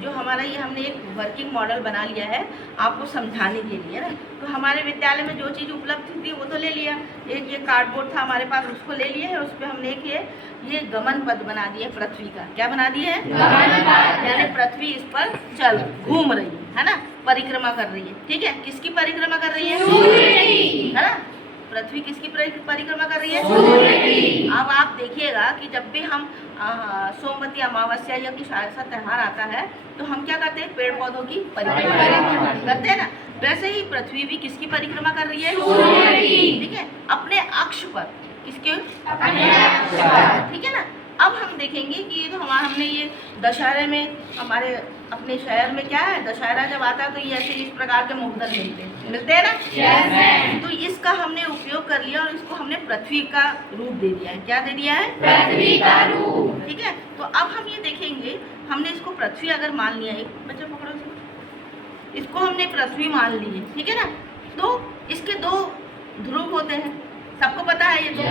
जो हमारा ये हमने एक वर्किंग मॉडल बना लिया है आपको समझाने के लिए ना। तो हमारे विद्यालय में जो चीज़ उपलब्ध थी वो तो ले लिया, एक ये कार्डबोर्ड था हमारे पास उसको ले लिए है, उस पर हमने एक ये गमन पथ बना दिया पृथ्वी का। क्या बना दिया है? यानी पृथ्वी इस पर चल घूम रही है ना, परिक्रमा कर रही है। ठीक है, किसकी परिक्रमा कर रही है? सूर्य की, है ना। पृथ्वी किसकी परिक्रमा कर रही है? सूर्य की। अब आप देखिएगा कि जब भी हम सोमवती अमावस्या या कुछ ऐसा त्यौहार आता है तो हम क्या करते हैं? पेड़ पौधों की परिक्रमा करते हैं ना। वैसे ही पृथ्वी भी किसकी परिक्रमा कर रही है? सूर्य की। ठीक है, अपने अक्ष पर। किसके? ठीक है ना। अब हम देखेंगे कि ये तो हमने ये दशहरे में हमारे अपने शहर में क्या है, दशहरा जब आता है तो ये ऐसे इस प्रकार के मोहदर मिलते हैं ना। yes, तो इसका हमने उपयोग कर लिया और इसको हमने पृथ्वी का रूप दे दिया है। क्या दे दिया है? पृथ्वी का रूप। ठीक है, तो अब हम ये देखेंगे, हमने इसको पृथ्वी अगर मान लिया, एक बच्चा पकड़ो इसको हमने पृथ्वी मान ली है। ठीक है ना, तो इसके दो ध्रुव होते हैं, सबको पता है ये दो,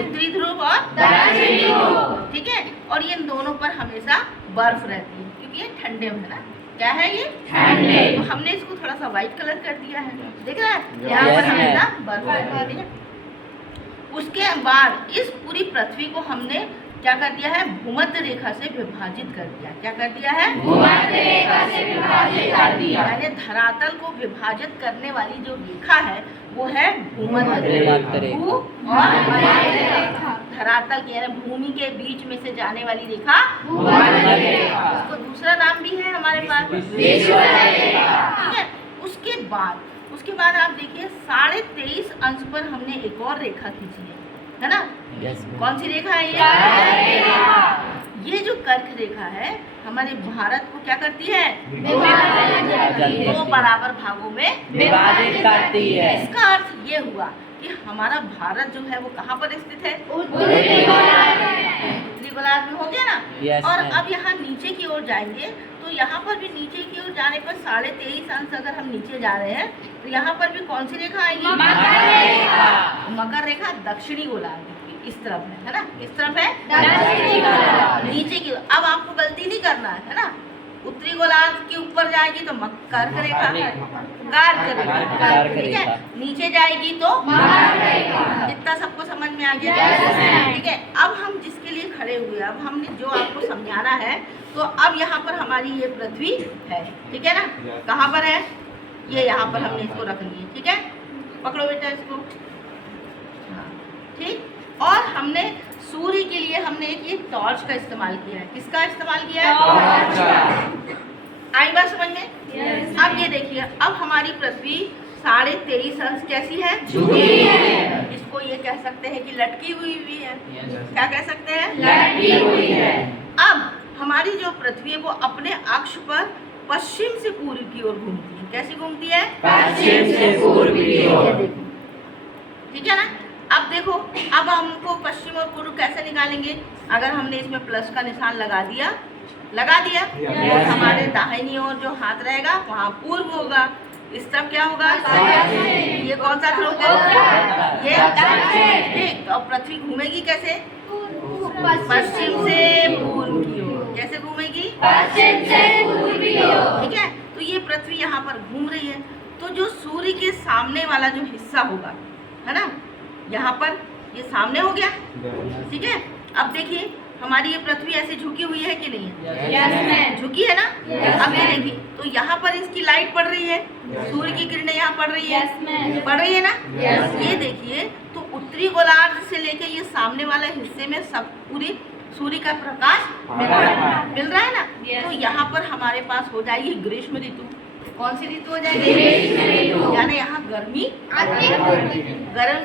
उत्तरी ध्रुव और दक्षिणी ध्रुव। ठीक है, और ये दोनों पर हमेशा बर्फ रहती है क्योंकि ये ठंडे में है ना। क्या है ये? ठंडे। तो हमने इसको थोड़ा सा व्हाइट कलर कर दिया है, देख रहा है? यहाँ पर हमेशा बर्फ रहती है। उसके बाद इस पूरी पृथ्वी को हमने क्या कर दिया है? भूमध्य रेखा से विभाजित कर दिया। क्या कर दिया है? भूमध्य रेखा से विभाजित कर दिया। यानी धरातल को विभाजित करने वाली जो रेखा है वो है भूमध्य रेखा। भू और धरातल के भूमि के बीच में से जाने वाली रेखा भूमध्य रेखा। इसको दूसरा नाम भी है हमारे पास विषुवत रेखा। ठीक है, उसके बाद आप देखिए 23.5 अंश पर हमने एक और रेखा खींची है ना। कौन सी रेखा है ये? ये जो कर्क रेखा है हमारे भारत को क्या करती है? दो बराबर भागों में विभाजित करती है। इसका अर्थ ये हुआ कि हमारा भारत जो है वो कहाँ पर स्थित है? उत्तरी गोलार्ध में, हो गया ना। yes, और अब यहाँ नीचे की ओर जाएंगे तो यहाँ पर भी नीचे की ओर जाने पर 23.5 अंश अगर हम नीचे जा रहे हैं तो यहाँ पर भी कौन सी रेखा आएगी? मकर रेखा। मकर रेखा दक्षिणी गोलार्ध इस तरफ है ना। किस तरफ है? दक्षिणी गोलार्ध। नीचे की। अब आपको गलती नहीं करना है ना, उत्तरी गोलार्ध के ऊपर जाएगी तो कर्क रेखा, कर्क रेखा। ठीक है, नीचे जाएगी तो मकर रेखा। इतना सबको समझ में आ गया? ठीक है, अब हम जिसके लिए खड़े हुए, अब हमने जो आपको समझाना है, तो अब यहाँ पर हमारी ये पृथ्वी है। ठीक है ना, कहाँ पर है? ये यहाँ पर हमने इसको रख लिया। ठीक है, पकड़ो बेटा इसको। हाँ, ठीक। और हमने सूर्य के लिए हमने एक ये टॉर्च का इस्तेमाल किया है। किसका इस्तेमाल किया है? आई बात समझ में? yes. अब ये देखिए, अब हमारी पृथ्वी 23.5 अंश कैसी है? झुकी है। इसको ये कह सकते हैं कि लटकी हुई भी है। yes. क्या कह सकते हैं? लटकी हुई है। अब हमारी जो पृथ्वी है वो अपने अक्ष पर पश्चिम से पूर्व की ओर घूमती है। कैसी घूमती है? पश्चिम से पूर्व की ओर। ठीक है ना। अब देखो, अब हमको पश्चिम और पूर्व कैसे निकालेंगे? अगर हमने इसमें प्लस का निशान लगा दिया और हमारे दाहिनी ओर जो हाथ रहेगा वहाँ पूर्व होगा, इस तरफ क्या होगा? ये कौन सा ध्रुव है? ये। ठीक, और पृथ्वी घूमेगी कैसे? पश्चिम से पूर्व की ओर। कैसे घूमेगी? पश्चिम से पूर्व की ओर। ठीक है, तो ये पृथ्वी यहाँ पर घूम रही है। तो जो सूर्य के सामने वाला जो हिस्सा होगा, है ना, यहाँ पर ये सामने हो गया। ठीक है, अब देखिए हमारी ये पृथ्वी ऐसे झुकी हुई है कि नहीं है? yes, झुकी है ना। yes, अब ये देखिए, तो यहाँ पर इसकी लाइट पड़ रही है, सूर्य की किरणें यहाँ पड़ रही है, पड़ रही है ना। yes, ये देखिए, तो उत्तरी गोलार्ध से लेके ये सामने वाले हिस्से में सब पूरी सूर्य का प्रकाश मिल रहा है ना। yes, तो यहाँ पर हमारे पास हो जाएगी ग्रीष्म ऋतु। कौन सी ऋतु हो जाएगी? यानी यहाँ गर्मी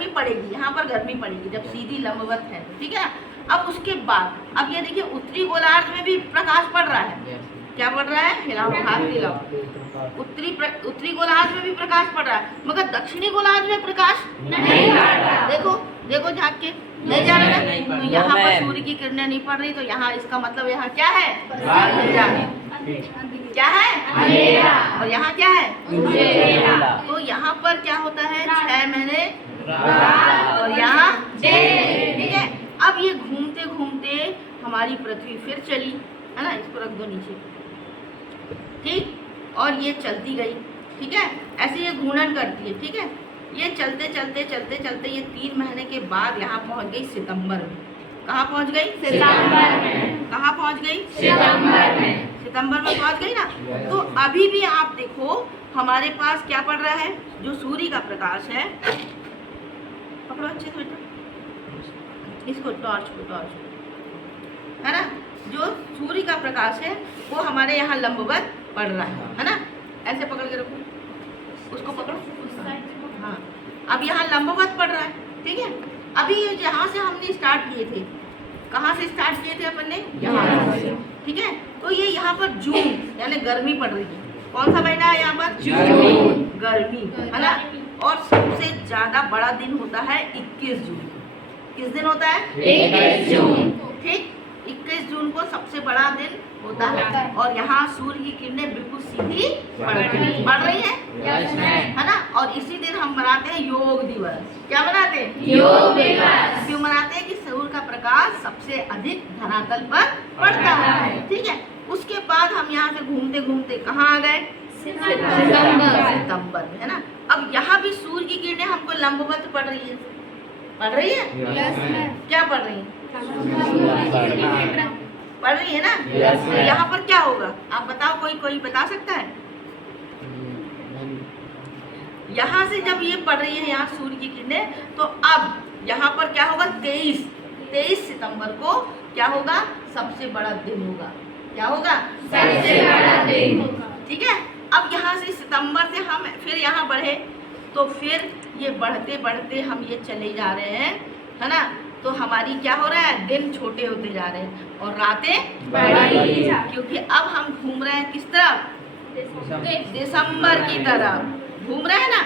पड़ेगी, यहाँ पर गर्मी पड़ेगी जब सीधी लंबवत है। ठीक है, अब उसके बाद अब ये देखिए उत्तरी गोलार्ध में भी प्रकाश पड़ रहा है। क्या पड़ रहा है? हिलाओ, हाथ हिलाओ। उत्तरी गोलार्ध में भी प्रकाश पड़ रहा है, मगर दक्षिणी गोलार्ध में प्रकाश नहीं पड़ रहा। देखो झाँक के, नहीं जा रहा है। तो यहाँ पर सूर्य की किरणें नहीं पड़ रही, तो यहाँ इसका मतलब यहाँ क्या है? क्या है? अंधेरा। और यहाँ क्या है? उजाला। तो यहाँ पर क्या होता है? 6 महीने और यहाँ दिन। ठीक है, अब ये घूमते घूमते हमारी पृथ्वी फिर चली, है ना। इसको रख दो नीचे। ठीक, और ये चलती गई, ठीक है, ऐसे ये घूर्णन करती है, ठीक है। ये चलते चलते चलते चलते ये 3 महीने के बाद यहाँ पहुँच गई सितंबर में। कहाँ पहुँच गई? सितंबर में। कहाँ पहुँच गई? सितंबर में। सितंबर में पहुँच गई ना। तो अभी भी आप देखो हमारे पास क्या पड़ रहा है, जो सूर्य का प्रकाश है, पकड़ो अच्छे से बेटा इसको, टॉर्च है ना, जो सूर्य का प्रकाश है वो हमारे यहाँ लंबवत पड़ रहा है ना। ऐसे पकड़ के रखो, उसको पकड़ो, हाँ, अब यहाँ लंबवत पड़ रहा है, ठीक है। अभी जहाँ से हमने स्टार्ट किए थे, कहाँ से स्टार्ट किए थे अपन ने? यहाँ से, ठीक है। तो ये यहाँ पर जून यानी गर्मी पड़ रही है। कौन सा महीना है यहाँ पर? जून, गर्मी, है ना। और सबसे ज्यादा बड़ा दिन होता है 21 जून। किस दिन होता है? 21 जून। ठीक, 21 जून को सबसे बड़ा दिन होता है। और यहाँ सूर्य की किरणें बिल्कुल सीधी पड़ रही है ना। और इसी दिन हम मनाते हैं योग दिवस। क्या मनाते हैं? योग दिवस। क्यों मनाते हैं? कि सूर्य का प्रकाश सबसे अधिक धरातल पर पड़ता है, ठीक है। उसके बाद हम यहाँ से घूमते घूमते कहाँ आ गए? सितंबर में, है ना। अब यहाँ भी सूर्य की किरणें हमको लंबवत पड़ रही है, क्या पड़ रही है? पड़ रही है ना। तो यहाँ पर क्या होगा आप बताओ, कोई बता सकता है? यहाँ से जब ये पड़ रही है यहाँ सूर्य की किरणें, तो अब यहाँ पर क्या होगा? 23 सितंबर को क्या होगा? सबसे बड़ा दिन होगा। क्या होगा? सबसे बड़ा दिन, ठीक है। अब यहाँ से सितंबर से हम फिर यहाँ बढ़े, तो फिर ये बढ़ते बढ़ते हम ये चले जा रहे हैं, है ना। तो हमारी क्या हो रहा है? दिन छोटे होते जा रहे हैं और रातें बड़ी, क्योंकि अब हम घूम रहे हैं किस तरफ? दिसंबर की तरफ घूम रहे हैं ना।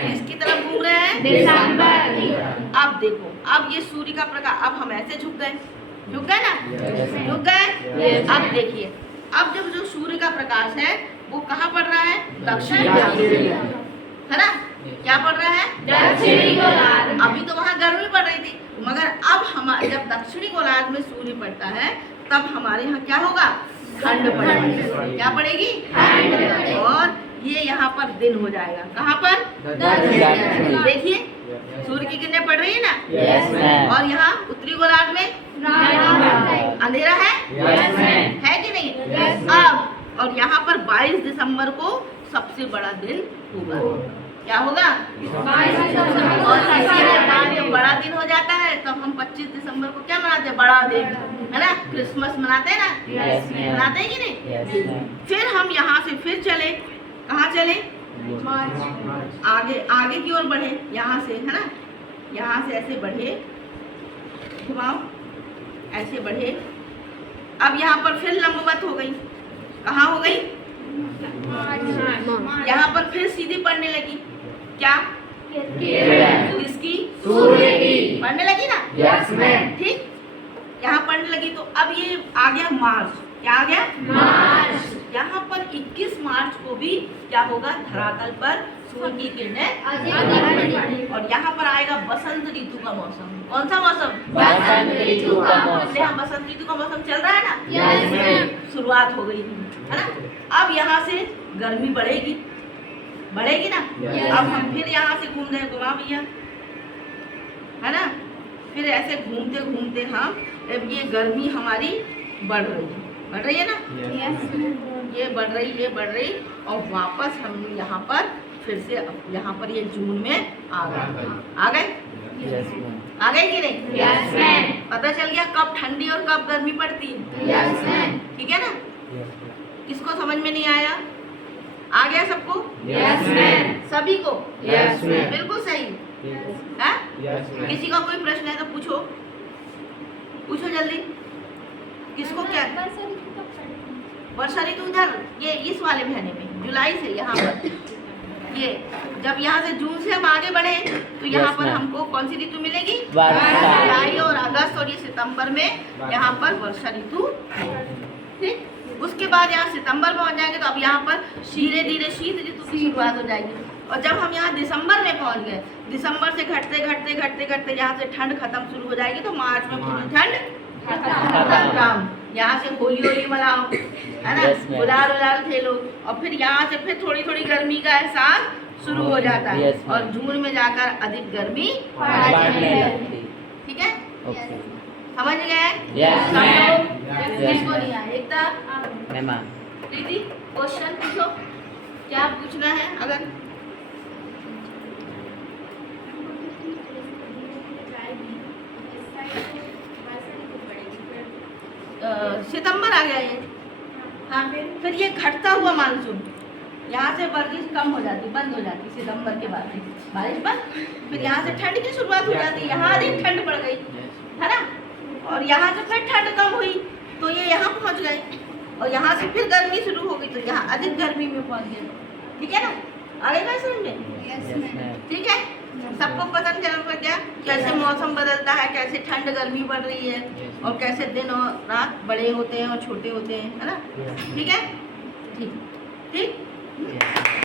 किसकी तरफ घूम रहे हैं? दिसंबर। अब देखो, अब ये सूर्य का प्रकाश, अब हम ऐसे झुक गए ना, झुक गए। अब देखिए, अब जब जो सूर्य का प्रकाश है वो कहाँ पड़ रहा है? दक्षिणी गोलार्ध, है ना। क्या पड़ रहा है? दक्षिणी गोलार्ध। अभी तो वहाँ गर्मी पड़ रही थी, मगर अब हम जब दक्षिणी गोलार्ध में सूर्य पड़ता है तब हमारे यहाँ क्या होगा? ठंड पड़ेगी। क्या पड़ेगी? ठंड। और ये यहाँ पर दिन हो जाएगा। कहाँ पर? देखिए सूर्य की किरणें पड़ रही है ना। और यहाँ उत्तरी गोलार्ध में अंधेरा है कि नहीं? अब और यहाँ पर 22 दिसंबर को सबसे बड़ा दिन होगा। क्या होगा? और इसी बाद जब बड़ा दिन हो जाता है तब हम 25 दिसंबर को क्या मनाते हैं? बड़ा दिन, है ना। क्रिसमस मनाते हैं ना, मनाते हैं कि नहीं? फिर हम यहाँ से फिर चले, कहाँ चले? आगे की ओर बढ़े, यहाँ से, है ना। यहाँ से ऐसे बढ़े, घुमाओ, ऐसे बढ़े। अब यहाँ पर फिर लंबवत हो गई। कहाँ हो गई? यहाँ पर फिर सीधी पड़ने लगी। क्या? किसकी? सूर्य की। पड़ने लगी ना। Yes ma'am. ठीक, यहाँ पड़ने लगी। तो अब ये आ गया मार्च। क्या आ गया? मार्च। यहाँ पर 21 मार्च को भी क्या होगा? धरातल पर सूर्य की किरणें, और यहाँ पर आएगा बसंत ऋतु का मौसम। कौन सा मौसम? बसंत ऋतु का मौसम। यहाँ बसंत ऋतु का मौसम चल रहा है ना। Yes ma'am. शुरुआत हो गई, है ना। अब यहाँ से गर्मी बढ़ेगी ना। अब हम फिर यहाँ से घूम रहे, घुमा भैया, है ना। फिर ऐसे घूमते घूमते हम, अब ये गर्मी हमारी बढ़ रही है ना। ये बढ़ रही और वापस हम यहाँ पर फिर से यहाँ पर ये जून में आ गए कि नहीं? Yes ma'am. पता चल गया कब ठंडी और कब गर्मी पड़ती है। Yes ma'am. ठीक है ना। किसको समझ में नहीं आया? आ गया सबको? Yes ma'am. सभी को? Yes ma'am. बिल्कुल सही है। किसी का कोई प्रश्न है तो पूछो जल्दी। किसको क्या? वर्षा ऋतु उधर ये इस वाले महीने में जुलाई से, यहाँ पर ये जब यहाँ से जून से हम आगे बढ़े तो यहाँ पर हमको कौन सी ऋतु मिलेगी? जुलाई और अगस्त, और ये सितंबर में यहाँ पर वर्षा ऋतु। ठीक, उसके बाद यहाँ सितंबर में पहुँच जाएंगे तो अब यहाँ पर धीरे धीरे शीत ऋतु की शुरुआत हो जाएगी। और जब हम यहाँ दिसंबर में पहुँच गए, दिसंबर से घटते यहाँ से ठंड खत्म शुरू हो जाएगी, तो मार्च में पूरी ठंड खत्म। यहाँ से होली होली मनाओ, है ना, Yes, ma'am. गुलाल उलाल खेलो, और फिर यहाँ से फिर थोड़ी थोड़ी गर्मी का एहसास शुरू हो जाता है, Yes, ma'am. और जून में जाकर अधिक गर्मी बढ़ने लगती। ठीक है, ओके समझ गए? Yes, सब ma'am. लोग? Yes, किसको ma'am. नहीं आया? एकता, मैम प्रीति, क्वेश्चन पूछो, क्या पूछना है? अगर सितंबर आ गया ये, हाँ, फिर ये घटता हुआ मानसून, यहाँ से बारिश कम हो जाती, बंद हो जाती सितंबर के बाद बारिश बंद, फिर यहाँ से ठंड की शुरुआत हो जाती, यहाँ अधिक ठंड पड़ गई, है ना, और यहाँ से फिर ठंड कम हुई तो ये यहाँ पहुँच गए, और यहाँ से फिर गर्मी शुरू हो गई तो यहाँ अधिक गर्मी में पहुँच गए, ठीक है ना? आएगा समझ में? ठीक है, सबको पता चल गया कैसे मौसम बदलता है, कैसे ठंड गर्मी बढ़ रही है, और कैसे दिन और रात बड़े होते हैं और छोटे होते हैं, है ना? ठीक है, ठीक ठीक।